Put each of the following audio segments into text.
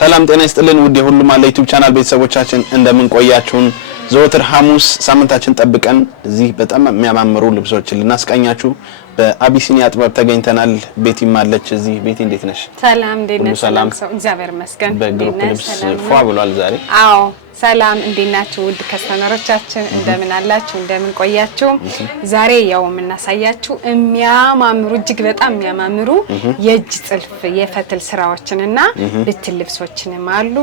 ሰላም ጤና ይስጥልን ውድ የሁሉም አለ ዩቲዩብ ቻናል ቤተሰቦቻችን እንደምን ቆያችሁን? ዘወትር ሐሙስ ሳምንታችን ጠብቀን እዚህ በጣም የሚያማምሩ ልብሶችን ልናስቀኛችሁ በአቢሲኒያ ጥበብ ተገኝተናል። ቤቲ ማለች እዚህ። ቤቲ እንዴት ነሽ? ሰላም እንዴት ነሽ? ሰላም እግዚአብሔር ይመስገን። በግሩፕ ልብስ ፏ ብሏል ዛሬ። አዎ ሰላም እንዴት ናችሁ ውድ ከስተመሮቻችን? እንደምን አላችሁ? እንደምን ቆያችሁ? ዛሬ ያው የምናሳያችሁ የሚያማምሩ እጅግ በጣም የሚያማምሩ የእጅ ጥልፍ የፈትል ስራዎችንና ብትል ልብሶችንም አሉ።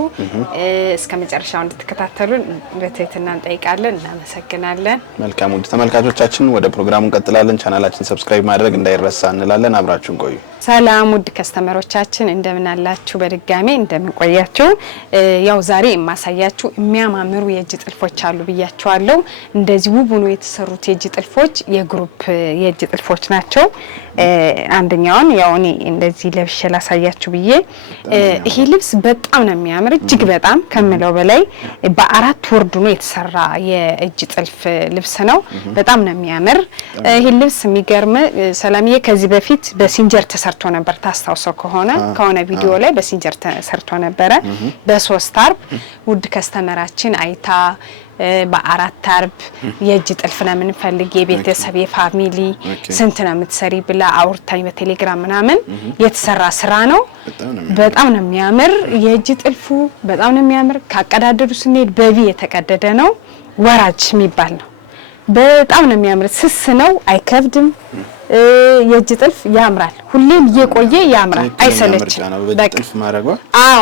እስከ መጨረሻው እንድትከታተሉን በትህትና እንጠይቃለን። እናመሰግናለን። መልካም ውድ ተመልካቾቻችን ወደ ፕሮግራሙ እንቀጥላለን። ቻናላችን ሰብስክራይብ ማድረግ እንዳይረሳ እንላለን። አብራችሁን ቆዩ። ሰላም ውድ ከስተመሮቻችን እንደምን አላችሁ? በድጋሚ እንደምን ቆያችሁ? ያው ዛሬ የማሳያችሁ የሚያማምሩ የእጅ ጥልፎች አሉ ብያችኋለሁ። እንደዚህ ውብ ሆኖ የተሰሩት የእጅ ጥልፎች የግሩፕ የእጅ ጥልፎች ናቸው። አንደኛውን ያው እኔ እንደዚህ ለብሼ ላሳያችሁ ብዬ ይሄ ልብስ በጣም ነው የሚያምር እጅግ በጣም ከምለው በላይ በአራት ወርድ ነው የተሰራ የእጅ ጥልፍ ልብስ ነው። በጣም ነው የሚያምር ይሄ ልብስ። የሚገርም ሰላምዬ ከዚህ በፊት በሲንጀር ተሰርቶ ነበር ታስታውሰው ከሆነ ቪዲዮ ላይ በሲንጀር ተሰርቶ ነበረ በሶስት አርብ ውድ ከስተመራችን አይታ በአራት አርብ የእጅ ጥልፍ ነው የምንፈልግ የቤተሰብ የፋሚሊ ስንት ነው የምትሰሪ ብላ አውርታኝ በቴሌግራም ምናምን የተሰራ ስራ ነው። በጣም ነው የሚያምር የእጅ ጥልፉ በጣም ነው የሚያምር። ካቀዳደዱ ስንሄድ በቪ የተቀደደ ነው። ወራጅ የሚባል ነው። በጣም ነው የሚያምር። ስስ ነው፣ አይከብድም። የእጅ ጥልፍ ያምራል። ሁሌም እየቆየ ያምራል፣ አይሰለችም። በጥልፍ ማረጓ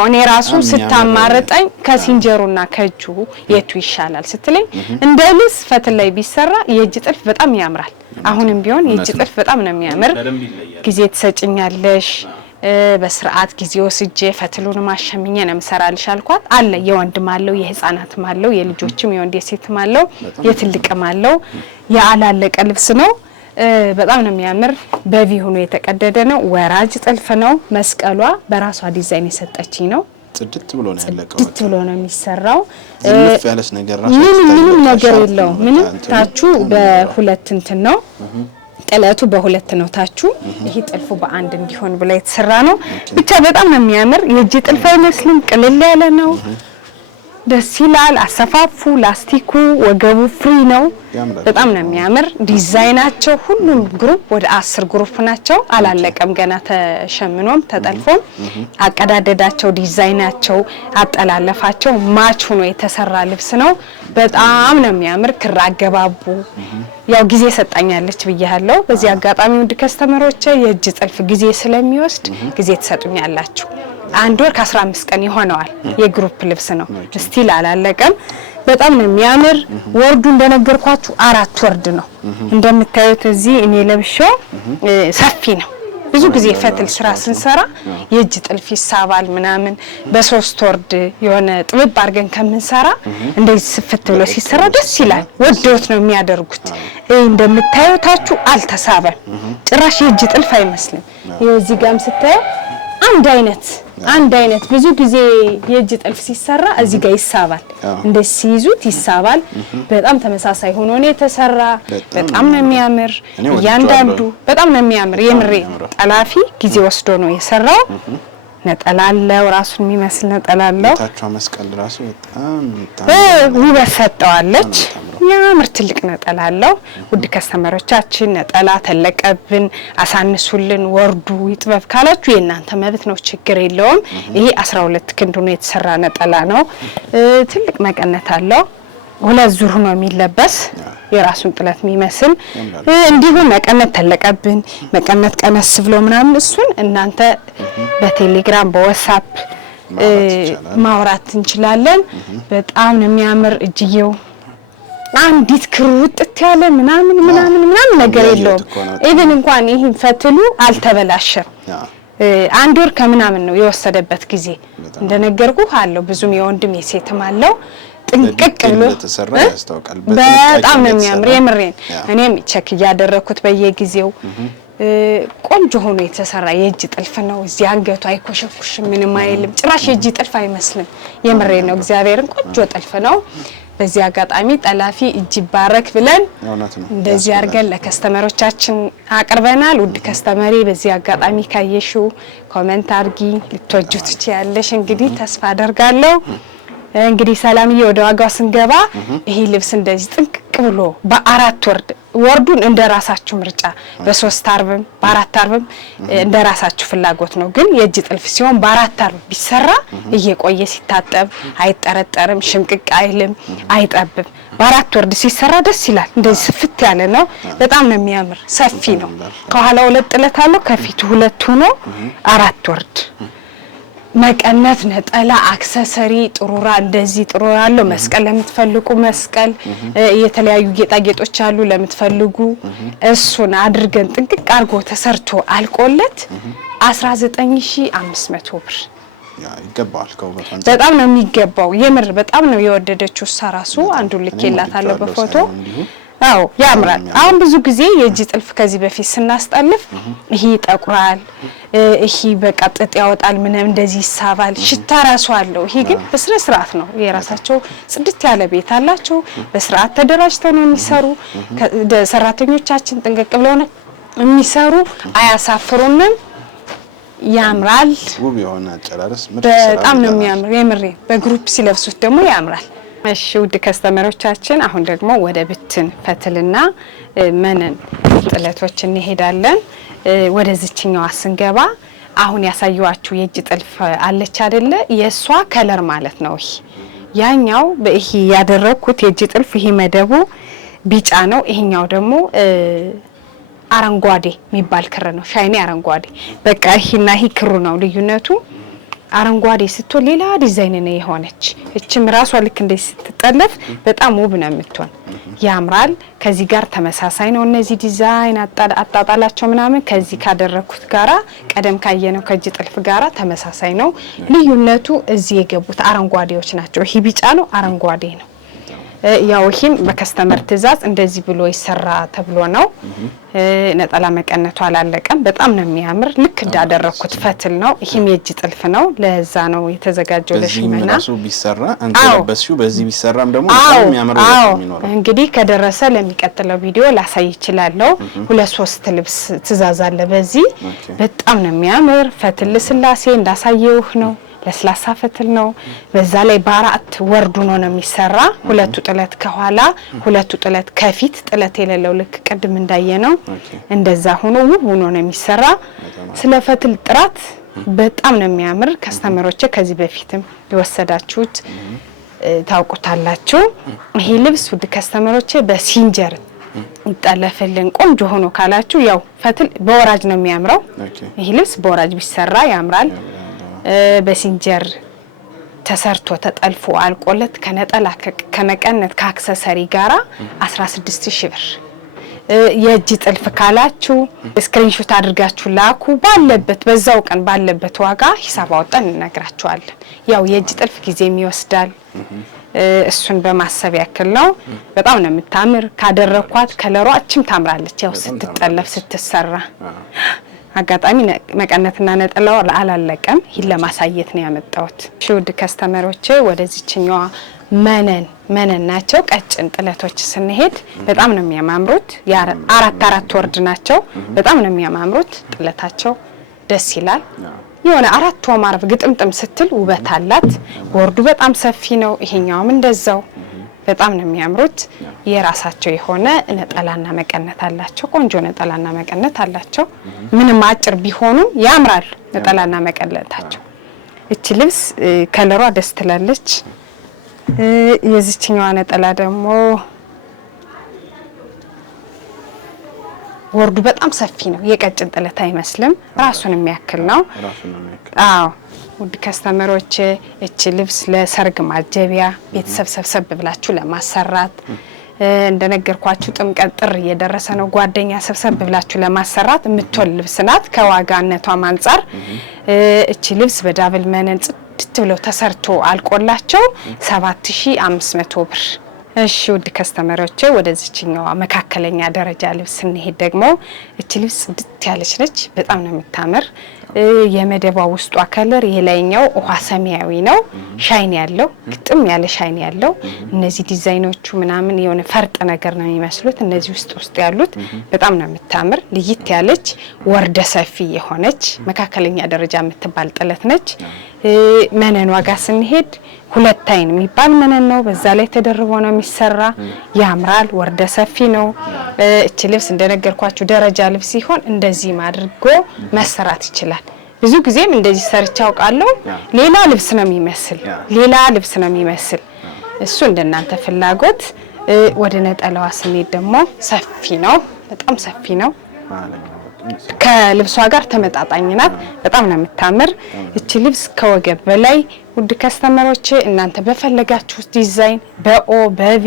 እኔ ራሱ ስታማረጠኝ ከሲንጀሩና ከእጁ የቱ ይሻላል ስትለኝ እንደ ልስ ፈትል ላይ ቢሰራ የእጅ ጥልፍ በጣም ያምራል። አሁንም ቢሆን የእጅ ጥልፍ በጣም ነው የሚያምር። ጊዜ ትሰጭኛለሽ በስርዓት ጊዜ ወስጄ ፈትሉን ማሸምኘ ነው መሰራልሽ አልኳት። አለ የወንድም አለው የህፃናትም አለው የልጆችም የወንድ የሴትም አለው የትልቅም አለው። ያላለቀ ልብስ ነው። በጣም ነው የሚያምር። በቪ ሆኖ የተቀደደ ነው። ወራጅ ጥልፍ ነው። መስቀሏ በራሷ ዲዛይን የሰጠችኝ ነው። ጽድት ብሎ ነው ያለቀው። ጽድት ብሎ ነው የሚሰራው። ዝልፍ ያለስ ነገር ራሱ ምንም ነገር የለው። ምንም ታቹ በሁለት እንትን ነው። ጥለቱ በሁለት ነው ታቹ። ይሄ ጥልፉ በአንድ እንዲሆን ብላ የተሰራ ነው። ብቻ በጣም ነው የሚያምር። የእጅ ጥልፍ አይመስልም። ቅልል ያለ ነው። ደስ ይላል። አሰፋፉ ላስቲኩ ወገቡ ፍሪ ነው። በጣም ነው የሚያምር። ዲዛይናቸው ሁሉም ግሩፕ ወደ 10 ግሩፕ ናቸው። አላለቀም ገና ተሸምኖም ተጠልፎም። አቀዳደዳቸው ዲዛይናቸው አጠላለፋቸው ማች ሆኖ የተሰራ ልብስ ነው። በጣም ነው የሚያምር። ክር አገባቡ ያው ጊዜ ሰጣኛለች ብያለሁ። በዚህ አጋጣሚ ውድ ከስተመሮቼ የእጅ ጥልፍ ጊዜ ስለሚወስድ ጊዜ ትሰጡኛላችሁ። አንድ ወር ከ15 ቀን ይሆነዋል። የግሩፕ ልብስ ነው። ስቲል አላለቀም። በጣም ነው የሚያምር። ወርዱ እንደነገርኳችሁ 4 ወርድ ነው። እንደምታዩት እዚህ እኔ ለብሼው ሰፊ ነው። ብዙ ጊዜ ፈትል ስራ ስንሰራ የእጅ ጥልፍ ይሳባል ምናምን በ3 ወርድ የሆነ ጥብብ አድርገን ከምንሰራ እንደዚህ ስፍት ብሎ ሲሰራ ደስ ይላል። ወደውት ነው የሚያደርጉት። እንደምታዩታችሁ አልተሳበም። ጭራሽ የእጅ ጥልፍ አይመስልም። እዚህ ጋርም ስታዩ አንድ አይነት ብዙ ጊዜ የእጅ ጥልፍ ሲሰራ እዚህ ጋር ይሳባል። እንደዚህ ሲይዙት ይሳባል። በጣም ተመሳሳይ ሆኖ ነው የተሰራ። በጣም ነው የሚያምር። ያንዳንዱ በጣም ነው የሚያምር። የምሬ ጠላፊ ጊዜ ወስዶ ነው የሰራው። ነጠላለው ራሱን የሚመስል ነጠላለው። ታቿ መስቀል ራሱ በጣም ውበት ሰጠዋለች። ያምር ትልቅ ነጠላለው። ውድ ከስተመሮቻችን ነጠላ ተለቀብን አሳንሱልን ወርዱ ይጥበብ ካላችሁ የእናንተ መብት ነው፣ ችግር የለውም። ይሄ 12 ክንድ ነው የተሰራ ነጠላ ነው። ትልቅ መቀነት አለው። 2 ዙር ነው የሚለበስ የራሱን ጥለት የሚመስል። እንዲሁ መቀነት ተለቀብን መቀነት ቀነስ ብሎ ምናምን እሱን እናንተ በቴሌግራም በዋትስአፕ ማውራት እንችላለን። በጣም ነው የሚያምር። እጅየው አንዲት ክር ውጥት ያለ ምናምን ነገር የለውም። ኢቭን እንኳን ይሄን ፈትሉ አልተበላሸም። 1 ወር ከምናምን ነው የወሰደበት ጊዜ። እንደነገርኩ አለው ብዙም የወንድም የሴትም አለው። ጥንቅቅ ብሎ ተሰራ ያስታውቃል። በጣም ነው የሚያምር። የምሬን እኔም ቼክ ያደረኩት በየጊዜው ቆንጆ ሆኖ የተሰራ የእጅ ጥልፍ ነው። እዚህ አንገቱ አይኮሸኩሽም፣ ምንም አይልም። ጭራሽ የእጅ ጥልፍ አይመስልም። የምሬን ነው። እግዚአብሔርን ቆንጆ ጥልፍ ነው። በዚህ አጋጣሚ ጠላፊ እጅ ይባረክ ብለን እንደዚህ አድርገን ለከስተመሮቻችን አቅርበናል። ውድ ከስተመሪ በዚህ አጋጣሚ ካየሽው ኮሜንት አድርጊ፣ ልትወጁት ትችያለሽ። እንግዲህ ተስፋ አደርጋለሁ። እንግዲህ ሰላምዬ ወደ ዋጋው ስንገባ ይሄ ልብስ እንደዚህ ጥንቅቅ ብሎ በ4 ወርዱን እንደራሳችሁ ምርጫ በ3 አርብም በ4 አርብም እንደራሳችሁ ፍላጎት ነው። ግን የእጅ ጥልፍ ሲሆን በ4 አርብ ቢሰራ እየቆየ ሲታጠብ አይጠረጠርም፣ ሽምቅቅ አይልም፣ አይጠብም። በ4 ወርድ ሲሰራ ደስ ይላል። እንደዚህ ስፍት ያለ ነው። በጣም ነው የሚያምር። ሰፊ ነው። ከኋላ 2 ጥለት አለው፣ ከፊቱ 2 ሆኖ 4 ወርድ መቀነት፣ ነጠላ፣ አክሰሰሪ፣ ጥሩራ እንደዚህ ጥሩራ አለው። መስቀል ለምትፈልጉ መስቀል፣ የተለያዩ ጌጣጌጦች አሉ ለምትፈልጉ እሱን አድርገን ጥንቅቅ አርጎ ተሰርቶ አልቆለት 19500 ብር ይገባል። ከውበት አንፃር በጣም ነው የሚገባው። የምር በጣም ነው የወደደችው። ራሱ አንዱ ልኬላታለሁ በፎቶ። አዎ ያምራል። አሁን ብዙ ጊዜ የእጅ ጥልፍ ከዚህ በፊት ስናስጠልፍ ይሄ ይጠቁራል፣ ይሄ በቃ ጥጥ ያወጣል፣ ምንም እንደዚህ ይሳባል፣ ሽታ ራሱ አለው። ይሄ ግን በስነ ስርዓት ነው። የራሳቸው ጽድት ያለ ቤት አላቸው። በስርዓት ተደራጅተው ነው የሚሰሩ። ሰራተኞቻችን ጥንቅቅ ብለው ነው የሚሰሩ። አያሳፍሩንም። ያምራል። ውብ የሆነ አጨራረስ በጣም ነው የሚያምር። የምሬ በግሩፕ ሲለብሱት ደግሞ ያምራል። እሺ ውድ ከስተመሮቻችን አሁን ደግሞ ወደ ብትን ፈትልና መነን ጥለቶች እንሄዳለን። ወደዚህኛው ስንገባ አሁን ያሳየዋችሁ የእጅ ጥልፍ አለች አይደለ? የሷ ከለር ማለት ነው። ያኛው በይሄ ያደረኩት የእጅ ጥልፍ ይሄ መደቡ ቢጫ ነው። ይሄኛው ደግሞ አረንጓዴ የሚባል ክር ነው። ሻይኒ አረንጓዴ በቃ ይሄና ይሄ ክሩ ነው ልዩነቱ። አረንጓዴ ስትሆን ሌላ ዲዛይን ነው የሆነች። እችም ራሷ ልክ እንደዚህ ስትጠለፍ በጣም ውብ ነው የምትሆን። ያምራል። ከዚህ ጋር ተመሳሳይ ነው። እነዚህ ዲዛይን አጣጣላቸው ምናምን ከዚህ ካደረኩት ጋራ ቀደም ካየነው ከእጅ ጥልፍ ጋራ ተመሳሳይ ነው። ልዩነቱ እዚህ የገቡት አረንጓዴዎች ናቸው። ይሄ ቢጫ ነው፣ አረንጓዴ ነው። ያው ይሄም በከስተመር ትዕዛዝ እንደዚህ ብሎ ይሰራ ተብሎ ነው። ነጠላ መቀነቱ አላለቀም። በጣም ነው የሚያምር። ልክ እንዳደረኩት ፈትል ነው። ይሄም የእጅ ጥልፍ ነው። ለዛ ነው የተዘጋጀው ለሽመና። በዚህ ቢሰራ አንተበስዩ በዚህ ቢሰራም ደግሞ በጣም የሚያምር ነው የሚኖረው። እንግዲህ ከደረሰ ለሚቀጥለው ቪዲዮ ላሳይ ይችላልው። 2-3 ልብስ ትዕዛዝ አለ በዚህ። በጣም ነው የሚያምር ፈትል ስላሴ እንዳሳየውህ ነው። ለስላሳ ፈትል ነው። በዛ ላይ በ4 ወርዱ ነው የሚሰራ። 2 ጥለት ከኋላ 2 ጥለት ከፊት ጥለት የሌለው ልክ ቅድም እንዳየነው እንደዛ ሆኖ ውብ ሆኖ ነው የሚሰራ። ስለ ፈትል ጥራት በጣም ነው የሚያምር። ከስተመሮቼ ከዚህ በፊትም የወሰዳችሁት ታውቁታላችሁ። ይሄ ልብስ ውድ ከስተመሮቼ በሲንጀር ይጠለፍልን ቆንጆ ሆኖ ካላችሁ ያው ፈትል በወራጅ ነው የሚያምረው። ይሄ ልብስ በወራጅ ቢሰራ ያምራል። በሲንጀር ተሰርቶ ተጠልፎ አልቆለት ከነጠላ ከመቀነት ከአክሰሰሪ ጋራ 16000 ብር። የእጅ ጥልፍ ካላችሁ ስክሪንሾት አድርጋችሁ ላኩ። ባለበት በዛው ቀን ባለበት ዋጋ ሂሳብ አወጣን እንነግራችኋለን። ያው የእጅ ጥልፍ ጊዜም ይወስዳል። እሱን በማሰብ ያክል ነው። በጣም ነው የምታምር። ካደረኳት ከለሯችም ታምራለች። ያው ስትጠለፍ ስትሰራ አጋጣሚ መቀነትና ነጠላው አላለቀም። ይሄን ለማሳየት ነው ያመጣሁት። ውድ ከስተመሮቼ ወደዚህኛዋ መነን ናቸው ቀጭን ጥለቶች ስንሄድ በጣም ነው የሚያማምሩት። አራት ወርድ ናቸው። በጣም ነው የሚያማምሩት። ጥለታቸው ደስ ይላል። የሆነ 4 ወማርፍ ግጥምጥም ስትል ውበት አላት። ወርዱ በጣም ሰፊ ነው። ይሄኛውም እንደዛው በጣም ነው የሚያምሩት። የራሳቸው የሆነ ነጠላና መቀነት አላቸው። ቆንጆ ነጠላና መቀነት አላቸው። ምንም አጭር ቢሆኑም ያምራሉ ነጠላና መቀነታቸው። እቺ ልብስ ከለሯ ደስ ትላለች። የዚህኛዋ ነጠላ ደግሞ ወርዱ በጣም ሰፊ ነው። የቀጭን ጥለት አይመስልም። ራሱን የሚያክል ነው። አዎ ውድ ከስተመሮች እቺ ልብስ ለሰርግ ማጀቢያ ቤተሰብ ሰብሰብ ብላችሁ ለማሰራት እንደነገርኳችሁ ጥምቀት ጥር እየደረሰ ነው። ጓደኛ ሰብሰብ ብላችሁ ለማሰራት የምትወል ልብስ ናት። ከዋጋነቷም አንፃር እቺ ልብስ በዳብል መነን ጽድት ብለው ተሰርቶ አልቆላቸው 7500 ብር። እሺ ውድ ከስተመሮቼ ወደዚህኛው መካከለኛ ደረጃ ልብስ እንሄድ። ደግሞ እቺ ልብስ ጽድት ያለች ነች። በጣም ነው የምታምር። የመደባ ውስጧ ከለር የላይኛው ውሃ ሰማያዊ ነው ሻይን ያለው ግጥም ያለ ሻይን ያለው እነዚህ ዲዛይኖቹ ምናምን የሆነ ፈርጥ ነገር ነው የሚመስሉት እነዚህ ውስጥ ያሉት በጣም ነው የምታምር ልይት ያለች ወርደ ሰፊ የሆነች መካከለኛ ደረጃ የምትባል ጥለት ነች መነን ዋጋ ስንሄድ ሁለት አይን የሚባል መነን ነው በዛ ላይ ተደርቦ ነው የሚሰራ ያምራል ወርደ ሰፊ ነው እቺ ልብስ እንደነገርኳችሁ ደረጃ ልብስ ሲሆን እንደዚህ ማድርጎ መሰራት ይችላል ብዙ ጊዜም እንደዚህ ሰርቻ አውቃለሁ ሌላ ልብስ ነው የሚመስል እሱ እንደናንተ ፍላጎት ወደ ነጠላዋ ስንሄድ ደግሞ ሰፊ ነው በጣም ሰፊ ነው ከልብሷ ጋር ተመጣጣኝ ናት በጣም ነው የምታምር እቺ ልብስ ከወገብ በላይ ውድ ከስተመሮቼ እናንተ በፈለጋችሁት ዲዛይን በኦ በቪ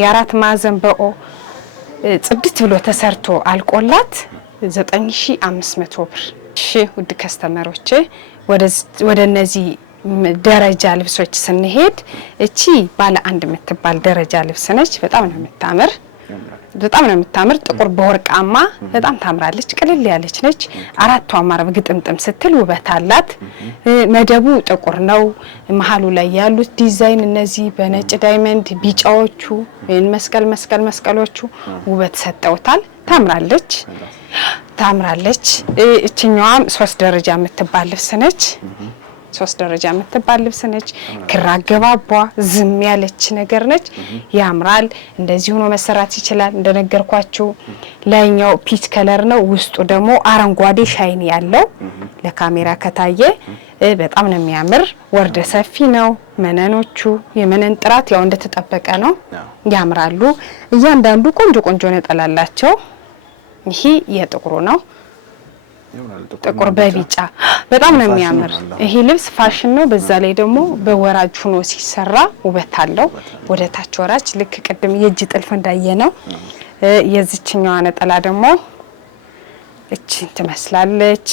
የአራት ማዕዘን በኦ ጽድት ብሎ ተሰርቶ አልቆላት 9500 ብር እሺ ውድ ከስተመሮቼ ወደ እነዚህ ደረጃ ልብሶች ስንሄድ እቺ ባለ አንድ የምትባል ደረጃ ልብስ ነች በጣም ነው የምታምር ጥቁር በወርቃማ በጣም ታምራለች ቅልል ያለች ነች አራቷ ማረብ ግጥምጥም ስትል ውበት አላት መደቡ ጥቁር ነው መሃሉ ላይ ያሉት ዲዛይን እነዚህ በነጭ ዳይመንድ ቢጫዎቹ መስቀሎቹ ውበት ሰጠውታል ታምራለች እቺኛዋም 3 ደረጃ የምትባል ልብስ ነች ክራ አገባቧ ዝም ያለች ነገር ነች ያምራል እንደዚህ ሆኖ መሰራት ይችላል እንደነገርኳችሁ ላይኛው ፒች ከለር ነው ውስጡ ደግሞ አረንጓዴ ሻይን ያለው ለካሜራ ከታየ በጣም ነው የሚያምር ወርደ ሰፊ ነው መነኖቹ የመነን ጥራት ያው እንደተጠበቀ ነው ያምራሉ እያንዳንዱ ቆንጆ ነጠላላቸው ይሄ የጥቁሩ ነው ጥቁር በቢጫ በጣም ነው የሚያምር ይሄ ልብስ ፋሽን ነው በዛ ላይ ደግሞ በወራጅ ሆኖ ሲሰራ ውበት አለው ወደ ታች ወራጅ ልክ ቅድም የእጅ ጥልፍ እንዳየነው የዚህኛዋ ነጠላ ደግሞ እቺ ትመስላለች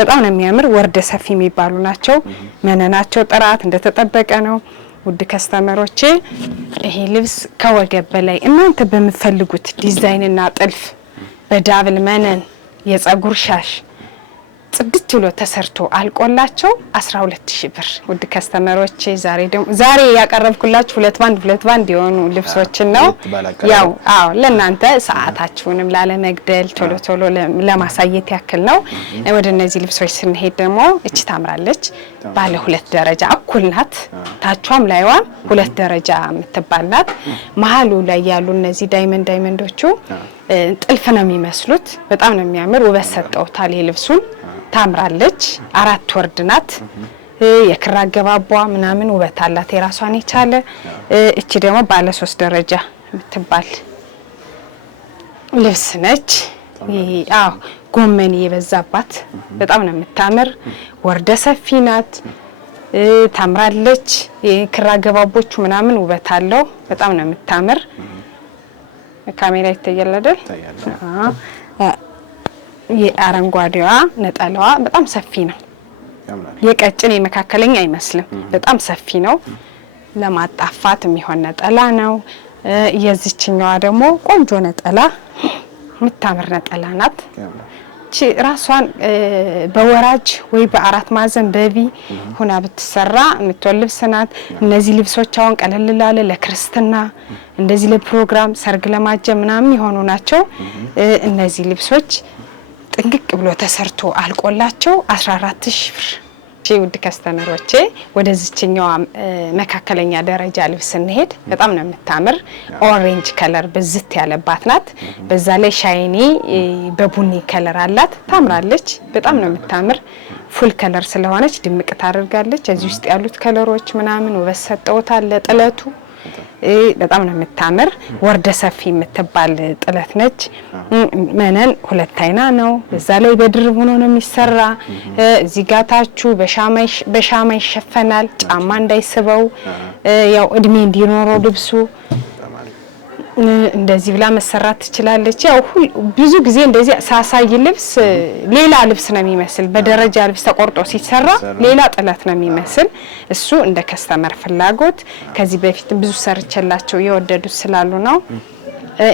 በጣም ነው የሚያምር ወርደ ሰፊ የሚባሉ ናቸው መነናቸው ጥራት እንደተጠበቀ ነው ውድ ከስተመሮቼ ይሄ ልብስ ከወገብ በላይ እናንተ በመፈልጉት ዲዛይን እና ጥልፍ በዳብል መነን የፀጉር ሻሽ ጽድት ብሎ ተሰርቶ አልቆላቸው 12000 ብር ውድ ከስተመሮቼ ዛሬ ያቀረብኩላችሁ ሁለት ባንድ የሆኑ ልብሶችን ነው ያው ለእናንተ ሰዓታችሁንም ላለመግደል ቶሎ ለማሳየት ያክል ነው ወደ እነዚህ ልብሶች ስንሄድ ደግሞ እቺ ታምራለች ባለ 2 ደረጃ እኩል ናት ታቿም ላይዋም 2 ደረጃ የምትባል ናት መሃሉ ላይ ያሉ እነዚህ ዳይመንዶቹ ጥልፍ ነው የሚመስሉት በጣም ነው የሚያምር ውበት ሰጠውታል የልብሱን ታምራለች 4 ወርድ ናት የክራ አገባቧ ምናምን ውበት አላት የራሷን የቻለ እቺ ደግሞ ባለ 3 ደረጃ የምትባል ልብስ ነች ጎመን የበዛባት በጣም ነው የምታምር ወርደ ሰፊ ናት ታምራለች የክራ አገባቦቹ ምናምን ውበት አለው በጣም ነው የምታምር ካሜራ ይታያል አይደል የአረንጓዴዋ ነጠላዋ በጣም ሰፊ ነው የቀጭን የመካከለኛ አይመስልም በጣም ሰፊ ነው ለማጣፋት የሚሆን ነጠላ ነው የዚህኛዋ ደግሞ ቆንጆ ነጠላ የምታምር ነጠላ ናት ራሷን በወራጅ ወይ በአራት ማዕዘን በቪ ሆና ብትሰራ የምትወል ልብስ ናት እነዚህ ልብሶች አሁን ቀለል ላለ ለክርስትና እንደዚህ ለፕሮግራም ሰርግ ለማጀብ ምናምን የሆኑ ናቸው እነዚህ ልብሶች ጥንቅቅ ብሎ ተሰርቶ አልቆላቸው 14000 ብር ውድ ከስተመሮቼ ወደዚህኛው መካከለኛ ደረጃ ልብስ እንሄድ በጣም ነው የምታምር ኦሬንጅ ከለር በዝት ያለባት ናት በዛ ላይ ሻይኒ በቡኒ ከለር አላት ታምራለች በጣም ነው የምታምር ፉል ከለር ስለሆነች ድምቅ ታደርጋለች እዚህ ውስጥ ያሉት ከለሮች ምናምን ውበት ሰጠውታል ለጥለቱ በጣም ነው የምታምር ወርደ ሰፊ የምትባል ጥለት ነች መነን 2 አይና ነው በዛ ላይ በድርብ ሆኖ ነው የሚሰራ እዚህ ጋታቹ በሻማ ይሸፈናል ጫማ እንዳይስበው ያው እድሜ እንዲኖረው ልብሱ እንደዚህ ብላ መሰራት ትችላለች ያው ብዙ ጊዜ እንደዚህ ሳሳይ ልብስ ሌላ ልብስ ነው የሚመስል በደረጃ ልብስ ተቆርጦ ሲሰራ ሌላ ጥለት ነው የሚመስል እሱ እንደ ከስተመር ፍላጎት ከዚህ በፊት ብዙ ሰርቸላቸው የወደዱት ስላሉ ነው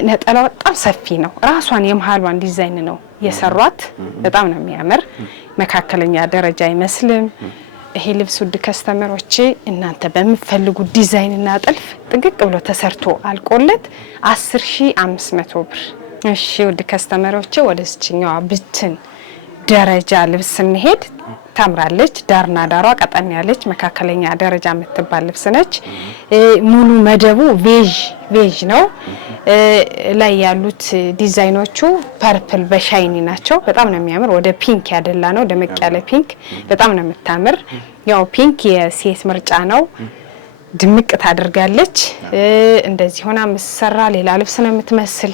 ነጠላው በጣም ሰፊ ነው። ራሷን የመሃሏን ዲዛይን ነው የሰሯት። በጣም ነው የሚያምር። መካከለኛ ደረጃ አይመስልም። ይሄ ልብስ ውድ ከስተመሮቼ እናንተ በሚፈልጉ ዲዛይን እና ጥልፍ ጥንቅቅ ብሎ ተሰርቶ አልቆለት 10500 ብር። እሺ ውድ ከስተመሮቼ ወደዚህኛዋ ብትን ደረጃ ልብስ እንሄድ። ታምራለች። ዳርና ዳሯ ቀጠን ያለች መካከለኛ ደረጃ የምትባል ልብስ ነች። ሙሉ መደቡ ቬጅ ነው። ላይ ያሉት ዲዛይኖቹ ፐርፕል በሻይኒ ናቸው። በጣም ነው የሚያምር። ወደ ፒንክ ያደላ ነው። ደመቅ ያለ ፒንክ በጣም ነው የምታምር። ያው ፒንክ የሴት ምርጫ ነው። ድምቅ ታደርጋለች። እንደዚህ ሆና መስሰራ ሌላ ልብስ ነው የምትመስል።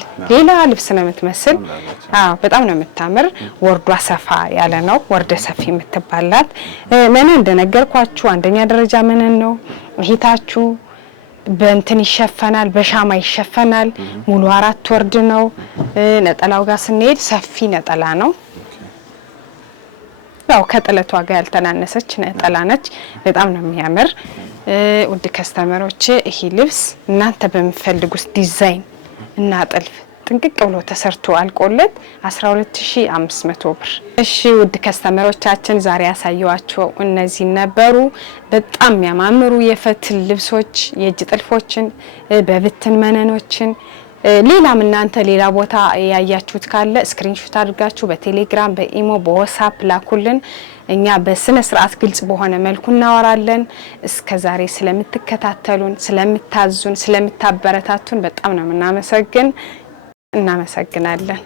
በጣም ነው የምታምር። ወርዷ ሰፋ ያለ ነው። ወርደ ሰፊ የምትባላት መነን እንደነገርኳችሁ አንደኛ ደረጃ መነን ነው። እሂታችሁ በእንትን ይሸፈናል፣ በሻማ ይሸፈናል። ሙሉ 4 ወርድ ነው። ነጠላው ጋር ስንሄድ ሰፊ ነጠላ ነው። ያው ከጥለቷ ጋር ያልተናነሰች ነጠላ ነች። በጣም ነው የሚያምር። ውድ ከስተመሮቼ ይሄ ልብስ እናንተ በሚፈልጉት ዲዛይን እና ጥልፍ ጥንቅቅ ብሎ ተሰርቶ አልቆለት 12500 ብር። እሺ ውድ ከስተመሮቻችን ዛሬ ያሳየዋችሁ እነዚህ ነበሩ። በጣም የሚያማምሩ የፈትል ልብሶች፣ የእጅ ጥልፎችን፣ በብትን መነኖችን ሌላም እናንተ ሌላ ቦታ ያያችሁት ካለ ስክሪንሾት አድርጋችሁ በቴሌግራም በኢሞ በዋትስአፕ ላኩልን። እኛ በስነ ስርዓት ግልጽ በሆነ መልኩ እናወራለን። እስከዛሬ ስለምትከታተሉን፣ ስለምታዙን፣ ስለምታበረታቱን በጣም ነው እናመሰግናለን።